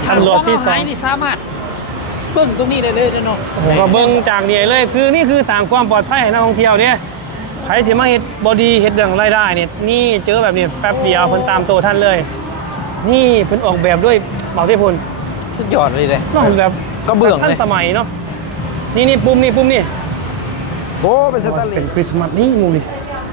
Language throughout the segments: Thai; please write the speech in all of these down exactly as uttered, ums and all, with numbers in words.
ตำรวจที่สองนี่สามารถเบิ้งตรงนี้ได้เลยเนาะผมก็เบิ้งจากนี่เลยคือนี่คือสร้างความปลอดภัยให้นักท่องเที่ยวเนี่ยใครสิมาเฮ็ดบอดีเฮ็ดเรื่องรายได้เนี่ยนี่เจอแบบนี้แป๊บเดียวเพิ่นตามตัวท่านเลย นี่เพิ่นออกแบบด้วยเบาเทพลสุดยอดเลยเลยนอกแบบก็เบื้องทันเลยสมัยเนาะนี่นี่ปุ่มนี่ปุ่มนี่โอ้เป็นสแตนเลเป็นสคริสต์มาสนี่มุมนี่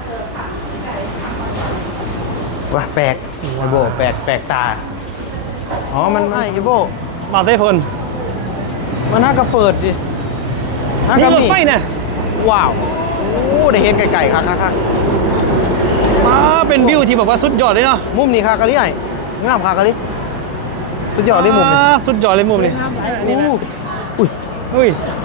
ว่าแปลกไอโบแปลกแปลกตาอ๋อมันไอโบเบาเทพลมันน่าก็เปิดดิน่านี่ก็รถมีไฟเนี่ยว้าวโอ้ได้เห็นไก่ๆครับครับอ๋อเป็นวิวที่แบบว่าสุดยอดเลยเนาะมุมนี้ค่ะกะลิไอ้งามค่ะกะลิสุดยอดเลยมุมนี้อ่าสุดยอดเลยมุมนี่นี่นะอุ้ยอุ้ย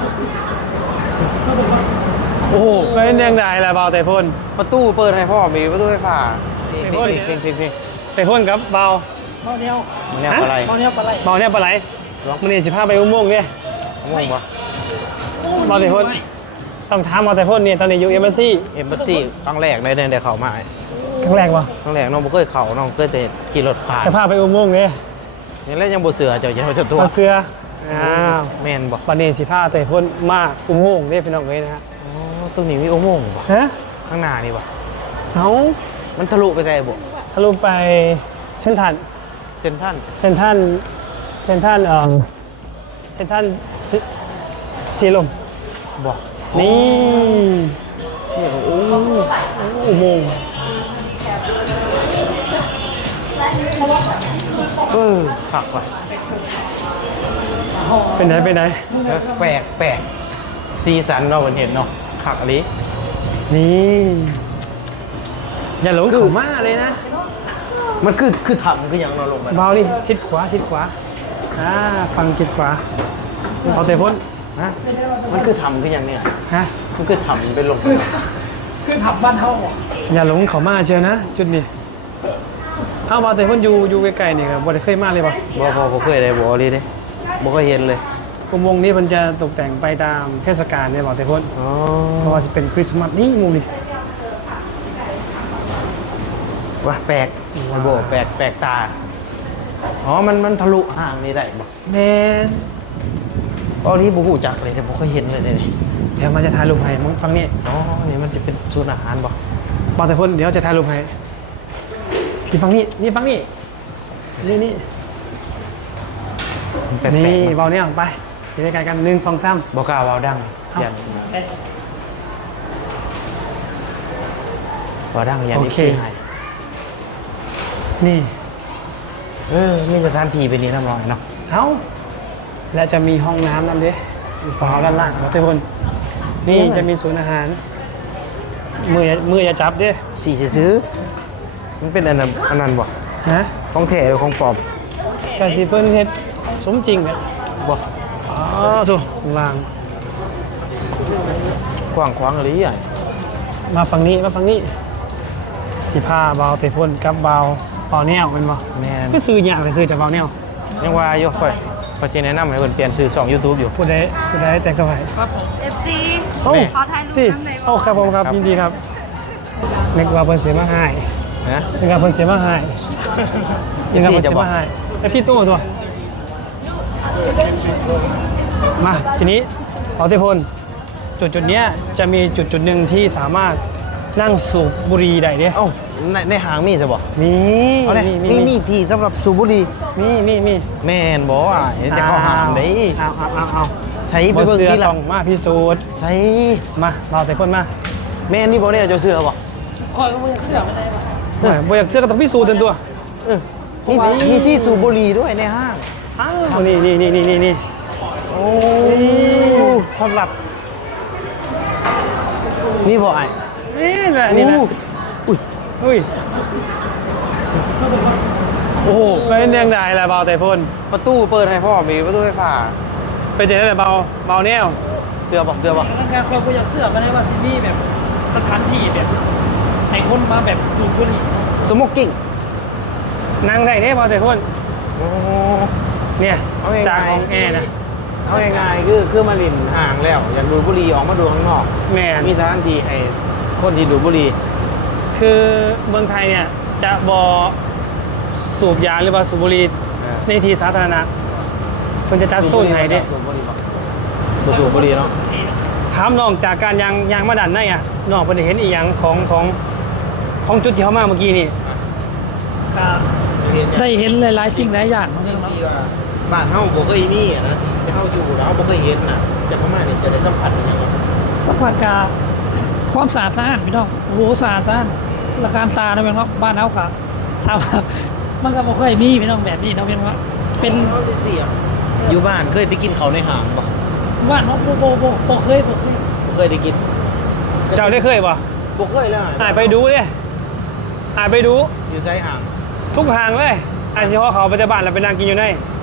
โอ้โหเป็นยังไงล่ะเบาเทพลประตูเปิดให้พ่อมีประตูไฟฟ้าไอ้เพลงพ่อเพลงเพลงเพลงเทพลครับเบามันเนี่ยอะไรเบาเนี่ยปลาไหลมันนี่สิพาไปอุโมงค์เนี่ยงงปะเบาเทพลต้องถามเบาเทพลเนี่ยตอนนี้อยู่เอมบาซีเอ็มบัสซี่ครั้งแรกในเดือนเดียวเขามาครั้งแรกวะครั้งแรกน้องบ่เคยเขาน้องเคยแต่ขี่รถผ่านจะพาไปอุโมงค์เนี่ยนี่แล้วยังบ่เสือเจ้าจะเอาตัวมาเสืออ้าวแม่นบ่วันนี้สิพาเทพลมาอุโมงค์เนี่ยพี่น้องเลยนะฮะอ๋อตรงนี้มีอุโมงค์บ่ฮะข้างหน้านี่บ่เอามันทะลุไปใส่บ่ทะลุไปเส้นทันเซ็นทรัลเส้นทันเส้นทันเอ่อเส้นทันสีสีลมบ่นี่นี่โอ้อุโมงค์เออขักว่ะเป็นไหนเป็นไหนแปลกแปลกสีสันเนาะบนเห็นเนาะขักอะไรนี่อย่าหลงเขามาเลยนะมันคือคือถังคืออย่างเราลงไปเบาดิชิดขวาชิดขวาอ่าฟังชิดขวาเอาแต่พ้นฮะมันคือถังคืออย่างเนี้ยฮะมันคือถังเป็นลงคือถับบ้านเท่าอ่ะอย่าหลงเขามาเชียวนะ จุดนี้เอามาแต่พ้นอยู่อยู่ไกลๆนี่ครับบ่ได้เคยมาเลยป่ะบ่พอบ่เคยได้บ่เลยเด้บ่เคยเห็นเลยอุโมงค์นี้มันจะตกแต่งไปตามเทศกาลเนี่ยบอกแต่พ้นอ๋อเพราะว่าจะเป็นคริสต์มาสนี่มุมนี้ว่าแปลกไอโบแปลกแปลกตาอ๋อมันมันทะลุห่างนี่ได้บ่แมนตอนนี้บ่ฮู้จักเลยแต่บ่เคยเห็นเลยเด้เดี๋ยวมันจะถ่ายรูปให้มึงฟังนี่อ๋อนี่มันจะเป็นศูนย์อาหารบ่บอกแต่พ้นเดี๋ยวจะถ่ายรูปให้พี่ฟังนี่นี่ฟังนี่นี่นี่มันแปลกนี่ๆเบาเนี่ยไปอยู่ใกล้ๆกันหนึ่งสองสามบ่กล้าเว้าดังครับยันเว้าดังยันโออีกเคทีให้นี่เออมีสถานที่เป็นนี้น้ำร้อนเนาะเอ้าและจะมีห้องน้ำนั่นดิอยู่เปล่าด้านล่างครับทุกคนนี่จะมีศูนย์อาหาร มืออย่ามืออย่าจับดิสี่ซื้อมันเป็นอันนั้นอันนั้นบ่ฮะของแท้หรือของปลอมกาสีเพิ่นเฮ็ดสมจริงเนี่ยบ่อ๋อถูกล่างกว้างขวางอะไรใหญ่มาฝั่งนี้มาฝั่งนี้สีผ้าเบาเตะพ่นกับเบาเบาแนวเป็นบ่แม่นก็ซื้ออย่างเลยซื้อจากเบาแนวยังว่าอยู่ค่อยเขาจะแนะนำให้เพิ่นเปลี่ยนชื่อช่อง YouTube อยู่ผู้ใดผู้ใดแต่งตัวให้เอฟซีโอ้ขอถ่ายรูปที่น้ำไหนโอ้ครับผมครับยินดีครับนึกว่าเพิ่นเสียมาให้นะนึกว่าเพิ่นเสียมาให้นึกว่าเพิ่นเสียมาให้ไอ้ที่ตู้ตัวมาทีนี้เบาเตะพ่นจุดจุดๆเนี้ยจะมีจุดจุดๆหนึ่งที่สามารถนั่งสูบบุหรี่ได้เนี่ยเอ้าในในห้างมีใช่บ่มีเอาเลยมีมีมีมีที่สำหรับสูบบุหรี่มีมีมีแม่นบ่อ่ะเห็นแต่เขาห้างเด้เอาเอาเอาเอาใช้บไปนเบิ่งเสือที่หลัต้อง งมาพิสูจน์ใช้มาเราแต่คนมาแม่นนี่บ่ได้เอาเจ้าเสื้อบ่คอยก็ไม่เสื้อไม่ได้ปะโอ้ยบ่อยากเสือก็ต้องพิสูจน์เต็มตัวเออมีมีที่สูบบุหรี่ด้วยในห้างอ้าวนี่นี่นี่นี่นี่นี่โอ้สำหรับนี่บ่ไอ้นี่แหละนี่แหละอุ้ยอุ้ยโอ้โหเป็นยังไงล่ะเบาแต่พ่นประตูเปิดให้พ่อมีประตูไฟฟ้าเป็นยังไงเบาเบาแนวเสื้อบ่เสื้อบ่ทางการคอยก็อยากเสื้อไม่ได้ว่าซิมี่แบบสถานที่แบบให้คนมาแบบดูบุหรี่สโมกกิ้งนั่งได้เนี่ยเบาแต่พ่นโอ้เนี่ยเอาง่ายๆจากของแอร์นะเอาง่ายๆคือคือมาลินห่างแล้ว อยากดูดบุหรี่ออกมาดูข้างนอกแม่นมีสถานที่ให้คนที่ดูดบุหรี่คือเมืองไทยเนี่ยจะบอสูบยาหรือว่าสูบบุหรี่ในที่สาธารณะเพิ่นจะจัดโซนให้เด้สูบบุหรี่บ่สูบบุหรี่เนาะถามน้องจากการยางยางมาดันในอ่ะน้องเพิ่นได้เห็นอีหยังของของของจุดที่เขามาเมื่อกี้นี่ก็ได้เห็นหลายๆสิ่งหลายอย่างเนาะที่ว่าบ้านเฮาบ่เคยมีอะนะที่เฮาอยู่แล้วบ่เคยเห็นน่ะจะเข้ามานี่จะได้สัมผัสอหย่างเงี้ยสักวันกาความสะอาดสะอ้านพี่น้องโอ้โหสะอาดสะอ้านละการตาเนาะเป็นว่าบ้านเฮาก็ถามว่ามันก็บ่ค่อยมีพี่น้องแบบนี้เนาะเป็นว่าเป็นอ๋อได้เสียอยู่บ้านเคยไปกินเขาวในห้างบ่บ้านเนาะบ่บ่บ่บ่เคยบ่เคยบ่เคยได้กินเจ้าได้เคยป่ะบ่เคยแล้วอ่านไปดูดิอ่านไปดูอยู่ไสห้างทุกทางเลยอ่านสิเขาเขาไปแต่บ้านแล้วไปนั่งกินอยู่ใน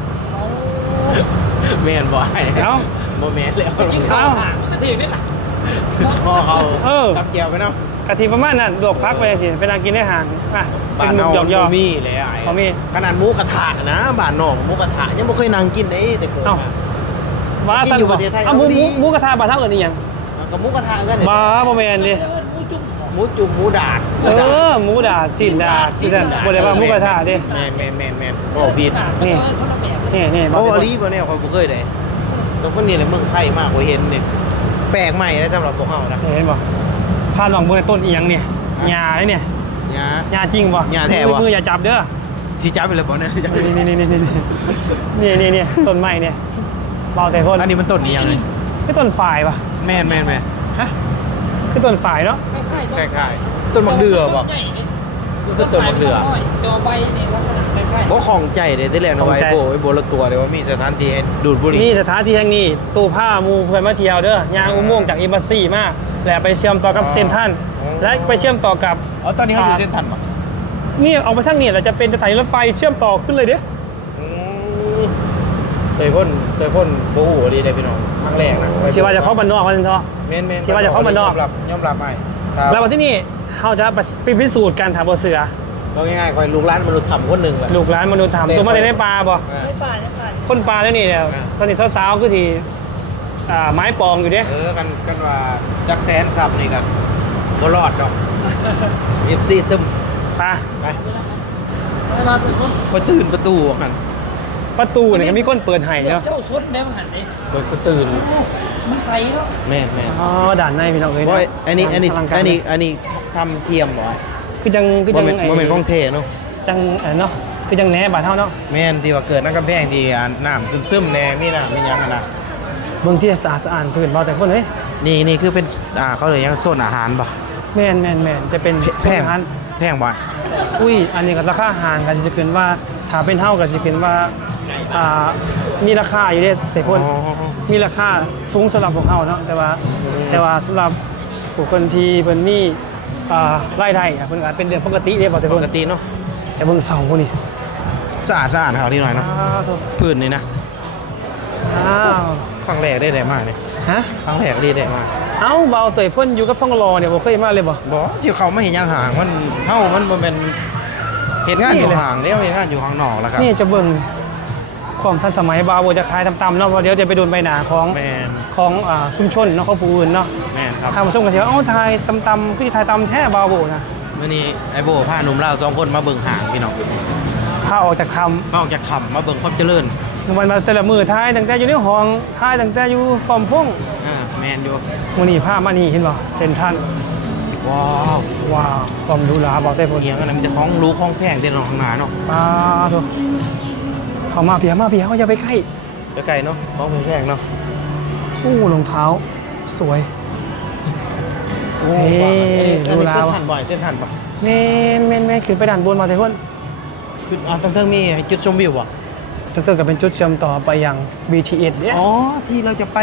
แม่นบ่ไอ้เอ้าบ่แม่นแล้วกินข้าวห่างมันก็ที่อยู่นี่ล่ะพ่อเขาเออตับแก้วไปเนาะกะทิประมาณนั้นลวกพักไปสิไปนั่งกินในห้างอ่ะเป็บ้านนมุเฮากหยอกหยอกบ่มีเลยไอ้บ่มีขนาดหมูกระทะนะบ้านนอกหมูกระทะยังบ่เคยนั่งกินเด้แต่เกิดเอ้ามาบ้ากินสั่นอยู่ประเทศไทยอ้าวหมูเอาดิหมูหมูกระทะบ้านเท่าเอิ้นอีหยังกับหมูกระทะกันเนี่ยบ้าบ่แม่นดิหมูจุ่มหมูดาดเออหมูดาดจีนดาดจีนดาดบ่ได้ว่าหมูกระทะดิแม่นแม่นแม่นแม่นบ่ผิดนี่ นี่นี่โอ้บ่อได้ลีบ่แน่ข่อยบ่เคยได้ก็คนนี้แหละเมืองไทยมากกว่าเห็นนี่แปลกใหม่นะสำหรับพวกเฮานะเห็นบ่พาลองเบิ่งในต้นอีหยังเนี่ยหญ้าเลยเนี่ยหญ้าหญ้าจริงบ่หญ้าแท้บ่มืออย่าจับเด้อสิจับไปเลยบ่เนี่ยจับไปนี่นี่นี่นี่นี่นี่นี่ต้นไม้เนี่ยเบาแต่พ่นอันนี้มันต้นอีหยังนี่คือต้นฝ่ายป่ะแม่นแม่นแม่นฮะคือต้นฝ่ายเนาะคล้ายๆต้นมะเดื่อบ่คือต้นมะเดื่อจอใบนี่ลักษณะคล้ายบ่ของใจเด้ที่แรกนะไว้โบไว้โบละตัวเลยว่ามีสถานที่ให้ดูดบุหรี่นี่สถานที่แห่งนี้ตู้ผ้าหมูเพื่อนมาเที่ยวเด้อยางอุโมงค์จากอิมบัสซี่มาแล้วไปเชื่อมต่อกับเซนทรันและไปเชื่อมต่อกับอ๋อตอนนี้เขาอยู่เส้นทันบ่นี่เอาไปทางนี้เราจะเป็นสถานีรถไฟเชื่อมต่อขึ้นเลยเด้ออืมเคยพ่นเคยพ่นโบหูดีได้พี่น้องครั้งแรกนะเชื่อว่าจะเข้าบ้านนอกวันนี้เถอะแม่นแม่นสิว่าจะเข้าบ้านนอกยอมรับยอมรับไหมแล้ววันที่นี่เขาจะไปพิสูจน์การถามบ่เสือก็ง่ายๆคอยลูกร้านมนุษย์ทำคนหนึ่งแหละลูกหลานมนุษย์ถามตัวมาได้ในปลาบ่อ่าๆไม่ป่าไม่ป่าคนปลาแล้วนี่เนี่ยอ่าสนิทสาวๆก็ที่อ่าไม้ปองอยู่เด้เออกันกันว่าจักแสนซับนี่กันบ่รอดดอกเอฟซีตึมปลาไปเวลาเป็นคนก็ตื่นประตูกันประตูเนี่ยก็มีก้นเปิดให้เนาะเจ้าชุดแนวหันนี่ก็ก็ตื่นมันใสเนาะแม่นแม่นอ๋อด่านในพี่น้องเอ้ยเพราะอันนี้อันนี้ลังการอันนี้อันนี้ทำเทียมบ่คือจังคือบ่จังแม่นไอ้บ่แม่นของเทเนาะจังเออเนาะคือจังแหนบาดเฮาเนาะแม่นที่ว่าเกิดน้ำกำแพงที่อ่าน้ำซึมๆแน่มีน้ำมีหยังอะนะเบิ่งที่สะอาดสะอาดพื้นเบาแต่คนเฮ้ยนี่นี่คือเป็นอ่าเขาเลยกยังโซนอาหารป่ะแม่นแม่นแม่นจะเป็นแพงอาหารแพงบ่อุ้ยอันนี้ก็ราคาห่างกันสิขึ้นว่าถ้าเป็นเฮาก็สิขึ้นว่าอ่ามีราคาอยู่เด้แต่คนอ๋อมีราคาสูงสำหรับพวกเฮาเนาะแต่ว่าแต่ว่าสำหรับผู้คนที่เพิ่นมีอ่ารายได้อะเพิ่นอาจเป็นเรื่องปกติเด้บ่แต่ปเพิ่นกติเนาะแต่เบิ่งเสาพวกนี้สะอาดสะอาดเขานี่หน่อยเนาะอ้าวโถ่พื้นนี่นะอ้าวครั้งแรกได้ได้มากเลยฮะครั้งแรกได้ได้มากเอ้าเบาเตยเพิ่นอยู่กับท้องรอเนี่ยบ่เคยมาเลยบ่บ่ที่เขาไม่เห็นหยังห่างมันเฮามันบ่เป็นเห็นงานอยู่ห่างเดียวเห็นงานอยู่ข้างนอกแล้วครับนี่จะเบิ่งความทันสมัยบาวโบจะขายตำๆเนาะเพราะเดี๋ยวจะไปโดนใบหนาของแม่นของอ่าชุมชนเนาะของผู้อื่นเนาะแม่นครับทางผู้ชมก็สิว่าเอ้าทายตำๆคือทายตำแท้บาวโบนะมื้อนี้ไอ้โบพาหนุ่มลาวสองคนมาเบิ่งห่างพี่น้องพาออกจากคมาออกจากค่ำมาเบิ่งความเจริญำวันมาแต่ละมือทายตั้งแต่อยู่ในห้องทายตั้งแต่อยู่ปอมพงอ่าแม่นอยู่มื้อนี้พามานี่เห็นบ่เซ็นทรัลว้าวว้าวความหรูหราบ่าวแต่พเอียงอันนั้นมันจะของรู้ของแพงเด่นของข้างหน้าเนาะป้าโตเข้ามาเพียมาเพียเฮาอย่าไปใกล้ไกลๆเนาะของแพงๆเนาะอู้รองเท้าสวยโอ้เฮ้อันนี้ดูเส้นแล้วทันบ่อยเส้นทันปะแม่นแม่นแม่นขึ้นไปด้านบนมาแต่พ่นคืออ่าตั้งเทิงมีให้จุดชมวิวอ่ะจนเติมกับเป็นจุดเชื่อมต่อไปยัง บี ที เอส เนี่ยอ๋อที่เราจะไป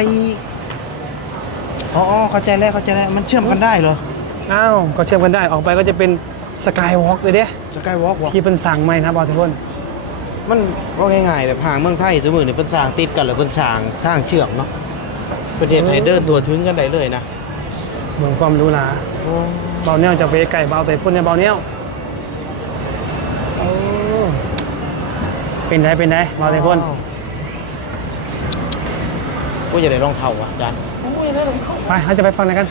อ๋อเข้าใจแล้วเข้าใจแล้วมันเชื่อมกันได้เหรออ้าวก็เชื่อมกันได้ออกไปก็จะเป็นสกายวอล์กเลยเด้สกายวอล์กวะที่เป็นสั่งใหม่นะบอลทุกคนมันว่าง่ายๆแบบห่างเมืองไทยสมมือนี่เป็นสร้างติดกันหรือเป็นสร้างทางเชื่อมเนาะประเทศให้เดินตัวถึงกันได้เลยนะเหมือนความรู้นะโอ้เบาเนี้ยจะไปไก่เบาแต่พ่นเนี่ยเบาเนี้ยโอ้เป็นไงเป็นไงเบาแต่พ่นกูจะได้รองเท้าอ่ะอาจารย์โอ้ยแล้วผมเข้าไปเขาจะไปฟังอะไรกัน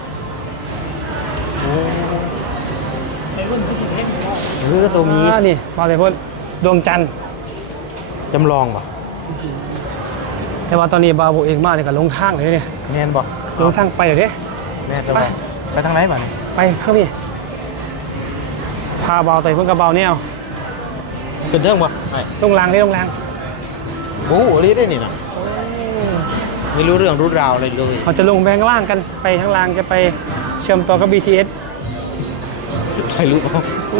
ในรุ่นที่สิบเอ็ดเนาะเออตัวมีอ่านี่เบาแต่พ่นดวงจันทร์จำลองป่ะแต่ว่าตอนนี้บาโบเองมากเนี่ยก็ลงทางเลยเนี่ยแม่นบ่ลงทางไปเดี๋ยวดิแม่นสบายไปทางไหนบ้างไปเพิ่มพี่พาเบาใส่เพื่อนกระเบาแนวขึ้นเทิงบ่ไอ้ลงรางได้ลงรางโอ้โหรีได้นี่นะไม่รู้เรื่องรู้ราวอะไรเลยเขาจะลงแบงล่างกันไปทางล่างจะไปเชื่อมต่อกับ บี ที เอสถ่ายรูปเอาโอ้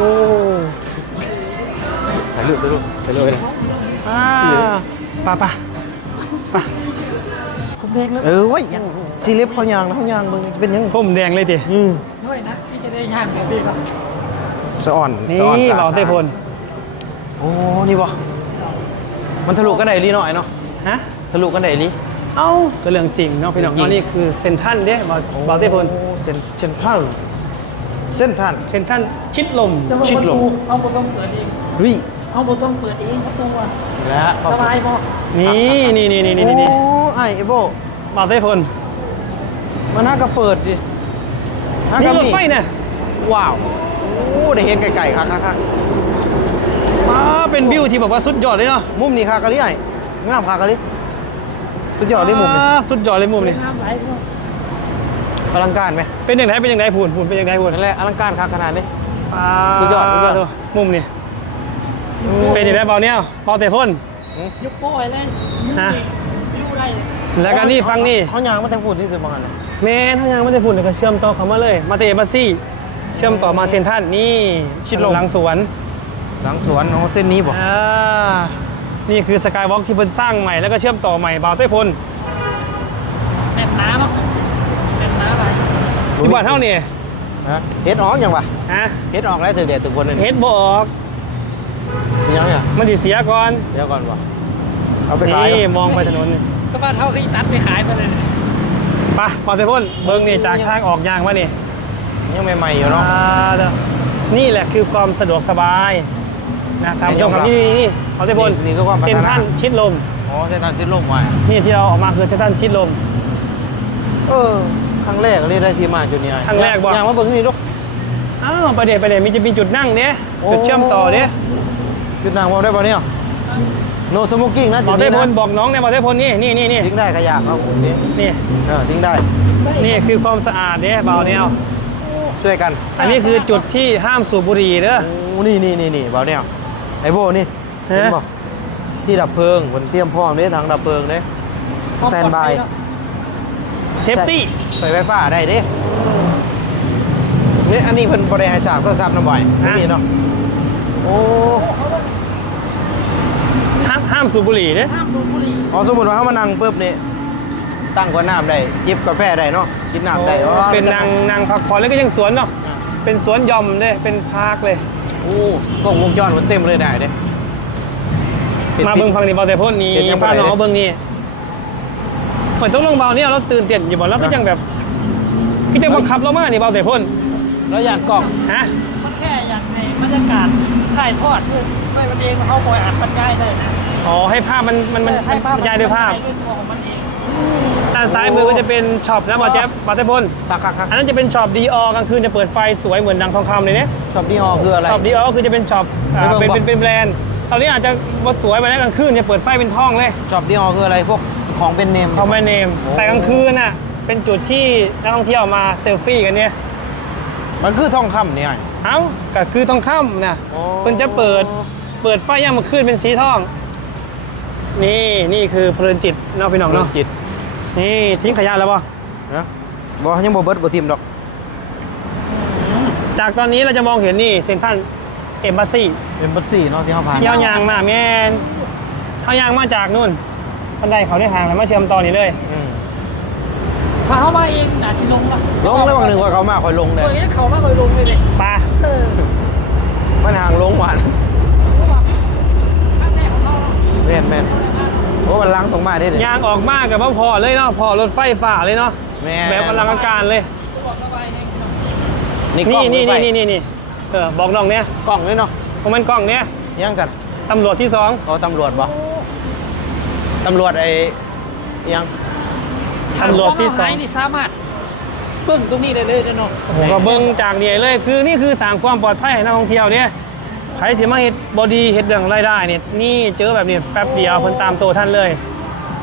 ถ่ายรูปถ่ายรูปไปเลยนะอ่าปะปะปะผมเด็กแล้วเออเว้ยซีเล็บเขายางนะเขายางมึงจะเป็นยังผมแดงเลยดิอืมด้วยนะที่จะได้ย่างแบบนี้ครับสะอ่อนนี่สะอ่อนสะเบาเต้พลโอ้นี่บ่มันทะลุกันได้ลีหน่อยเนาะฮะทะลุกันได้ลีเอ้าก็เรื่องจริงเนาะพี่น้องเรื่องจริงเนาะนี่คือเซนทรันเด้เบาเบาเต้พลโอ้เส้นเส้นท่านเส้นท่านเซนทรันชิดลมจะมาชิดประลตูงเอาประตูเปิดเองเฮ้ยเอาประตูเปิดเองประตูอะและสบายพอนี่นี่นี่นี่นี่นี่โอ้ไอ้เอโบเบาเต้พลมันน่าก็เปิดดิน่านี่ก็รถมีไฟเนี่ยว้าวโอ้ได้เห็นไกลๆครับครับครับมาเป็นวิวที่แบบว่าสุดยอดเลยเนาะมุมนี้คากะลิไอ้งามคากะลิสุดยอดเลยมุมนี้อ่าสุดยอดเลยมุมนี่น้ำไหลพวกอลังการไหมเป็นอย่างไรเป็นอย่างไรพูนพูนเป็นอย่างไรพูนนั่นแหละอลังการคาขนาดนี้อ่าสุดยอดสุดยอดมุมนี่เป็นอย่างไรเบาเนี่ยเบาเต้พลยกโป้ยเลยฮะยูได้เลยแล้วก็นี่ฟังนี่เขายางมาแต่พูดที่จะมองอะไรเมนถ้ายังไม่ได้พูดเลยก็เชื่อมต่อเขามาเลย มาเตเอมาซี่ เชื่อมต่อมาเซนทรันนี่ชิดลงหลังสวนหลังสวนของเส้นนี้บ่อ่านี่คือสกายวอล์กที่เพิ่นสร้างใหม่แล้วก็เชื่อมต่อใหม่บ่าวเต้พลแน่นหนาเนาะแน่นหนาไปที่บ้านเท่านี่ฮะเฮ็ดออกยังวะฮะเฮ็ดออกแล้วถึงเด็ดถึงคนนึงเฮ็ดบ่ออกยังเนี่ยมันสิเสียก่อนเดี๋ยวก่อนวะเอาไปขายนี่มองไปถนนนี่ก็บ้านเขาขี้ตัดไปขายไปเลยไปบ่าวเต้พลเบิ่งนี่จากทางออกยางมานี่ยังใหม่ๆอยู่เนาะอ่าเด้อนี่แหละคือความสะดวกสบายนะท่านผู้ชมครับไม่นี่ยอมรับนี่บ่าวเต้พลนี่นี่คือความพัฒนาเซนทรันชิดลมอ๋อเส้นทางชิดลมไว้นี่ที่เราออกมาคือเซนทรันชิดลมเออครั้งแรกเลยได้ที่มาจุดนี้ครั้งแรกบ่อย่างมาเบิ่งนี่ลูกอ้าวประเดี๋ยวประเดี๋ยวมีจะมีจุดนั่งเนี้ยโอ้จุดเชื่อมต่อเนี้ยจุดนางมองได้ป่ะเนี่ยโนสโมกิ้งนะจุบอดกได้นี้พลนะบอกน้องเนี่ยบอกได้พลนี่นี่นี่นี่ทิ้งได้ขยะครับผมนี่นี่เออทิ้งได้นี่คือความสะอาดเนี่ยเบาเนี่ยช่วยกันอันนี้คือจุดที่ห้ามสูบบุหรี่เด้อโอ้นี่นี่นี่นี่เบาเนี่ยไอโบนี่ฮะเห็นบ่ที่ดับเพลิงคนเตรียมพร้อมเนี่ยถังดับเพลิงเนี่ย สแตนบายเซฟตี้ไฟไฟฟ้าได้เด้นี่อันนี้เพิ่นบริหารจากต้นซับน้ำบ่อยนี่เนาะโอ้ห้ามห้ามสูบบุหรี่เด้อห้ามดูดบุหรี่อ๋อสมมติว่าเขามานั่งปุ๊บนี่ตั้งก้อนน้ำได้จิบกาแฟได้เนาะจิบน้ำได้อ๋อเป็นนางนางพักผ่อนแล้วก็ยังสวนเนาะเป็นสวนหย่อมเด้เป็นพาร์คเลยโอ้กล้องวงจรมันเต็มเลยได้เด้ป็นมาเบิ่งฟังนี่เบาแต่พ่นนี่เป็นยังไงพาน้องเบิ่งนี่เหมือนต้องลงเบาเนี่ยเราตื่นเต้นอยู่บ่แล้วก็ยังแบบก็จะบังคับเรามากนี่เบาแต่พ่นแล้วยานกล้องฮะมันแค่อย่างในบรรยากาศถ่ายทอดด้วยด้วยมันเองเขาคอยอัดบรรยายได้นะอ๋อให้ภาพมันมันมันให้ภาพบรรยายด้วยภาพด้วยตัวของมันเองด้านซ้ายมือก็จะเป็นช็อปนะบอแจ๊บบอเต้พลคักคักคักอันนั้นจะเป็นช็อปดีออกลางคืนจะเปิดไฟสวยเหมือนดังทองคำเลยเนี่ยช็อปดีฮอคืออะไรช็อปดีออคือจะเป็นช็อปอ่าไม่เป็นเบิ่งเป็นเป็นแบรนด์ตอนนี้อาจจะบดสวยไปแล้วกลางคืนจะเปิดไฟเป็นท่องเลยช็อปดีฮอคืออะไรพวกของเป็นเนมคอมแมนเนมโอ้แต่กลางคืนน่ะเป็นจุดที่นักท่องเที่ยวมาเซลฟี่กันเนี่ยมันคือทองคำเนี่ยเอ้าก็คือทองคำนะโอ้เพิ่นจะเปิดเปิดไฟย่ามมาคืนเป็นสีทอง นี่นี่คือเพลินจิตเนาะพี่น้องเนาะจิตนี่ทิ้งขยะแล้วป่ะนะบอกยังบ่เบิดบ่ทิมดอกจากตอนนี้เราจะมองเห็นนี่เซนทรัลเอมบาซีเป็นบัตสี่เนาะที่เขาผ่านเที่ยวยางมาแม่นเที่ยวยางมาจากนู่นบันไดเขาได้ทางแล้วมาเชื่อมต่อนี่เลยอืมถ้าเขามาเองอาจจะลงละลงแล้วบางหนึ่งว่าเขามาคอยลงเลยตัวนี้เขาไม่เคยลงเลยเลยปลาเออมันห่างลงหวานรู้ป่ะขั้นแรกของเขาเนาะแม่นแม่นโอ้มันล้างตรงมาได้เลยยางออกมากกับพ่อพอเลยเนาะพอรถไฟฝ่าเลยเนาะแม่แบบอลังการเลยบอกสบายเองนี่กล้นี่องนี่ไฟนี่นี่นี่เออบอกน้องเนี่ยกล้องเลยเนาะของมันกล้องเนี่ยยังกันตำรวจที่สองเขาตำรวจบ่ตำรวจไอ้ยังตำรวจที่สองนี่สามารถเบิ่งตรงนี้ได้เลยเนาะผมก็เบิ้งจากนี่เลยคือนี่คือสร้างความปลอดภัยให้นักท่องเที่ยวเนี่ยใครสิมาเฮ็ดบอดีเฮ็ดเรื่องรายได้เนี่ยนี่เจอแบบนี้แป๊บเดียวเพิ่นตามตัวท่านเลย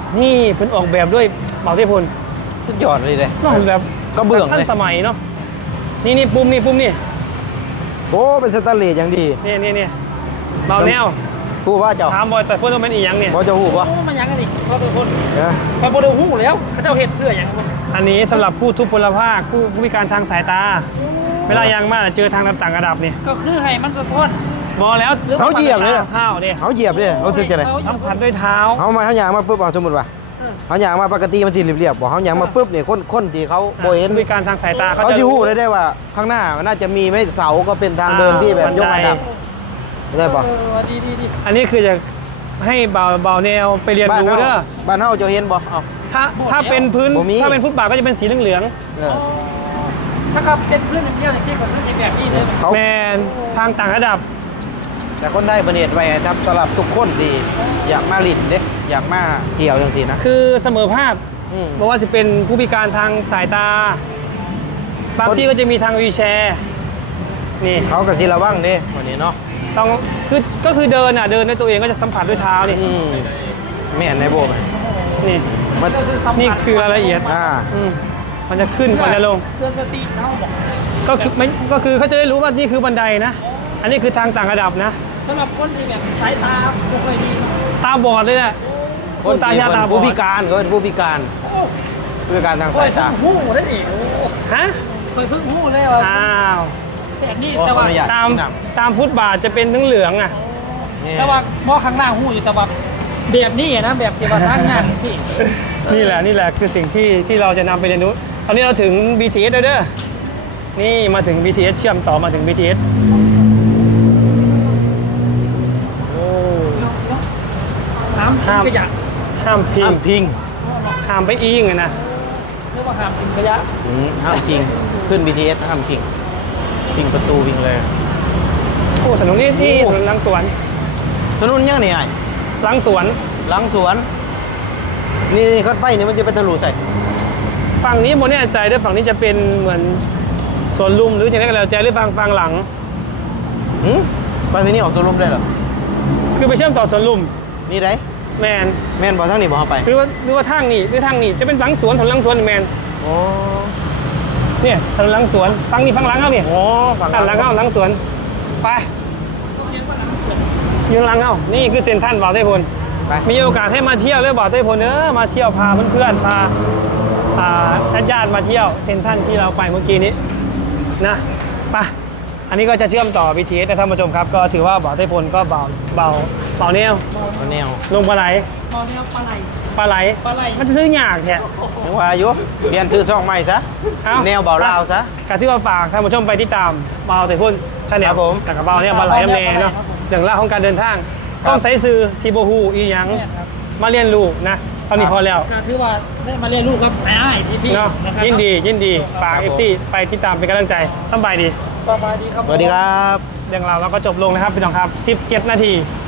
นี่เพิ่นออกแบบด้วยเบาเทพลสุดยอดเลยเลยเนาะแบบก็เบื่อทันเลยสมัยเนาะนี่นี่ปุ่มนี่ปุ่มนี่โอ้เป็นสแตนเลสอย่างดีนี่นี่นี่เบาแนวผู้ว่าเจ้าถามบอยแต่เพิ่นต้องเป็นอีหยังเนี่ยบ่จะฮู้บ่โอ้มันยังกันอีกเขาเป็นคนเด้อเขาบ่ได้ฮู้แล้วเขาเจ้าเฮ็ดเพื่อหยังอันนี้สำหรับผู้ทุพพลภาพผู้ผู้พิการทางสายตา เวลายางมากเจอทางต่างระดับนี่ก็คือให้มันสะท้อนบอแล้วเขาเหยียบเลยเหรอเท้าเนี่ยเขาเหยียบเลยรู้สึกจังได๋สัมผัสด้วยเท้าเขามาเขายางมาปุ๊บเอาสมมุติว่าเขายางมาปกติมันสิเรียบๆบ่เขายางมาปุ๊บนี่คนคนที่เขาบ่เห็นผู้พิการทางสายตาเขาสิฮู้ได้ได้ว่าข้างหน้ามันน่าจะมีไม่เสาก็เป็นทางเดินที่แบบยกระดับได้ปะเออดีดีดีอันนี้คือจะให้เบาเบาแนวไปเรียนบ้านรู้เฮาเด้อบ้านเฮาจะเห็นบ่เอาถ้าถ้าเป็นพื้นบ่มีถ้าเป็นฟุตบาทก็จะเป็นสีเหลืองเออถ้าครับเป็นเรื่องเดียวในที่ผมก็สิแบบนี้เลยเขาๆแมนทางต่างระดับแต่คนได้ประเนตไว้ครับสำหรับทุกคนที่อยากมาลิ้นเด้อยากมาเที่ยวจังซี่นะคือเสมอภาพอืมบอกว่าจะเป็นผู้พิการทางสายตา บางคนที่ก็จะมีทางวีลแชร์นี่เขาก็สิระวังเด้วันนี้เนาะต้องคือก็คือเดินอ่ะเดินด้วยตัวเองก็จะสัมผัสด้วยเท้านี่อืมแม่นในโบไหมนี่มันก็คือสัมผัสนี่คือรายละเอียดอ่าอืมมันจะขึ้นก่อนจะลงเตือนสติเฮาบอกก็คือไม่ก็คือเขาจะได้รู้ว่านี่คือบันไดนะ อันนี้คือทางต่างระดับนะสำหรับคนที่แบบสายตาบ่ค่อยดีเนาะตาบอดเลยแหละคนตาชาตาบอผู้ดพิการก็เป็นผู้พิการโอ้ผู้พิการทางค่อสาย ยเพิ่ตางฮู้ได้ดิโอ้ฮะค่อยเพิ่งฮู้เลยว่าอ้าวแบบนี้โอ้แต่ว่าขออนุญาตามตามฟุตบาทจะเป็นทั้งเหลืองอ่ะนี่แต่ว่าบ่ข้างหน้าฮู้อยู่แต่ว่าแบบนี้นะแบบที่ว่าทางนั่งสินี่แหละนี่แหละคือสิ่งที่ที่เราจะนำไปเรียนรู้ตอนนี้เราถึง บี ที เอส แล้วเด้อนี่มาถึง บี ที เอส เชื่อมต่อมาถึง บี ที เอส โอ้น้ำห้ามขยะห้ามพิงห้ามพิงห้ามไปอิงอะนะเรียกว่าห้ามทิ้งขยะอืมห้ามพิงขึ้น บี ที เอส ห้ามพิงพิงประตูพิงเลยโอ้ถนนนี้นี่ถนนหลังสวนถนนยังนี่ไอ้หลังสวนหลังสวน นี่นี่เขาไปนี่มันจะเป็นทะลุใส่ฝั่งนี้โมแน่ใจด้วยฝั่งนี้จะเป็นเหมือนสวนลุมหรืออย่างไรก็แล้วแต่หรือฝั่งฝั่งหลังหืมไปที่นี่ออกตัวลมได้เหรอคือไปเชื่อมต่อสวนลุมนี่ได้แมนแม่นบอทั้งนี้บอเขาไปหรือว่าหรือว่าทางนี้หรือทางนี้จะเป็นหลังสวนถนนหลังสวนแมนโอ้เนี่ยถนนหลังสวนฝั่งนี้ฝั่งหลังเอาเนี่ยโหฝั่งด้านหลังเอาหลังสวนไปต้องเรียนว่าหลังสวนยืนหลังเอานี่คือเซ็นทรัลบ่าวเทพลไปมีโอกาสให้มาเที่ยวเลยบ่าวเทพลเนอะมาเที่ยวพาเพื่อนๆพาพาญาติๆมาเที่ยวเซ็นทรัลที่เราไปเมื่อกี้นี้นะไปอันนี้ก็จะเชื่อมต่อ บี ที เอส นะท่านผู้ชมครับ ก็ถือว่าบ่าวเทพลก็เบาเบาเบาแนวเอาแนวลงปลาไหลมอแนวปลาไหลปลาไหลปลาไหลมันจะซื้อหยากแท้ยังว่าอายุเรียนชื่อช่องใหม่ซะเอ้าแนวเบาลาวซะกที่ว่าฝากท่านผู้ชมไปที่ตามเบาเทพลชาแนลผมแต่กับเบาเนี่ยปลาไหลน้ำแน่เนาะอย่างล่าของการเดินทางต้องใช้ซื้อทีโบฮูอีหยังมาเรียนรู้นะตอนนี้พอแล้วก็คือว่าได้มาเรียนรู้ครับไอ้ไอ้พี่พี่เนาะนะครับยินดียินดีฝาก เอฟ ซี ไปติดตามเป็นกำลังใจสำบายดีสบายดีครับสวัสดีครับเรื่องราวเราก็จบลงนะครับพี่น้องครับสิบเจ็ดนาที